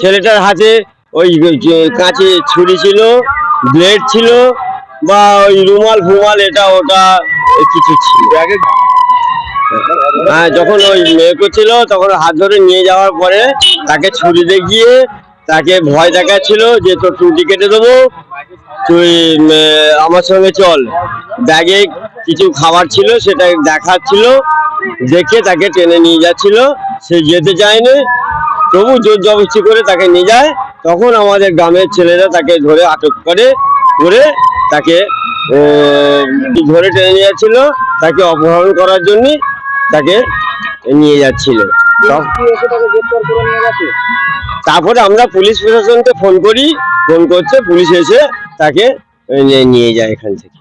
ছেলেটার হাতে ওই কাঁচি ছুরি ছিল, ব্লেড ছিল, বা ওই রুমাল ফুমাল এটা ওটা কিছু ছিল। হ্যাঁ, যখন ওই মেয়ে ছিল তখন হাত ধরে নিয়ে যাওয়ার পরে তাকে ছুরি দেখিয়ে তাকে ভয় দেখাচ্ছিল যে তোর টুটি কেটে দেবো, তুই আমার সঙ্গে চল। ব্যাগে কিছু খাবার ছিল সেটা দেখাচ্ছিল, দেখে তাকে টেনে নিয়ে যাচ্ছিল। সে যেতে চায়নি, তবু জোর জবরদস্তি করে তাকে নিয়ে যায়। তখন আমাদের গ্রামের ছেলেরা তাকে ধরে আটক করে তাকে ধরে টেনে নিয়ে যাচ্ছিল, তাকে অপহরণ করার জন্য তাকে নিয়ে যাচ্ছিল। তারপরে আমরা পুলিশ প্রশাসনকে ফোন করছে, পুলিশ এসে তাকে নিয়ে যায় এখান থেকে।